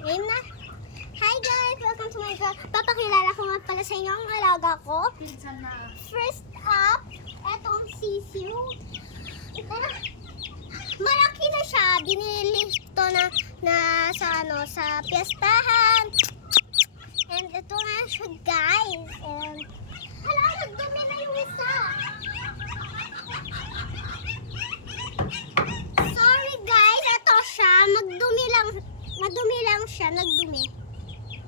Game na. Hi guys! Welcome to my vlog. Papakilala ko nga pala sa inyo ang alaga ko. First up, etong sisiu. Malaki na siya. Binili ito sa piyestahan. And ito nga siya guys. And hala, nagdumi na yung isa. Sorry guys, ito siya. Madumi lang siya. Nagdumi.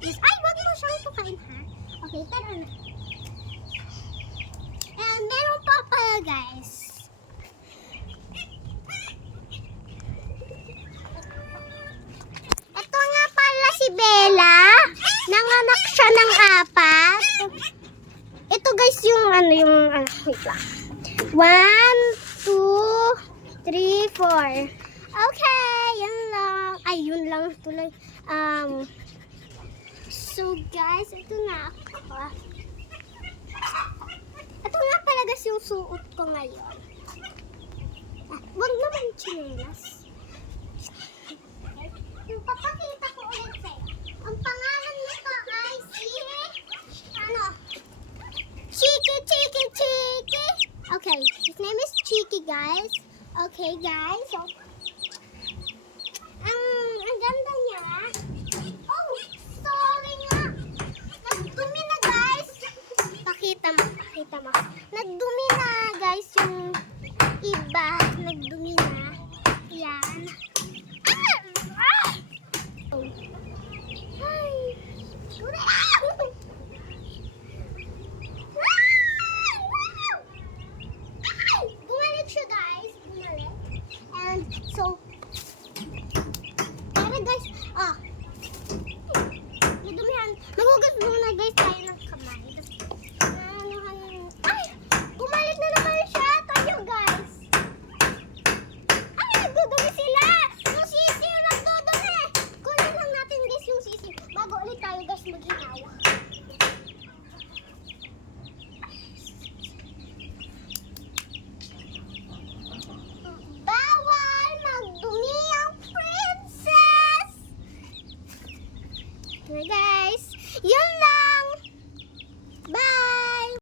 Ay, wag mo siyang tukain ha. Okay, tara na. And meron pa pala guys. Ito nga pala si Bella. Nanganak siya ng 4. Ito guys yung wait lang. 1, 2, 3, 4. Okay, yan lang. Ay, yun lang tuloy. So guys, ito nga ako. Ito nga pala guys yung suot ko ngayon. Wag naman chinelas. Yung papakita ko ulit sa'yo. Ang pangalan nito ay si Chiki. Okay, his name is Chiki guys. Okay guys, so ang ganda niya. Oh, sorry nga. Nagdumi na guys. Pakita mo. Nagdumi na guys yung iba. Nagdumi na. Yan. Ay. Bumalik siya guys. And so, guys, nadumihan. Maghugas muna guys tayo ng kamay. Ay, bumalik na naman siya. Tayo guys. Ay, nagdudumi sila. Yung sisi yung nagdudumi. Kunin lang natin guys yung sisi. Bago ulit tayo guys maghinawa.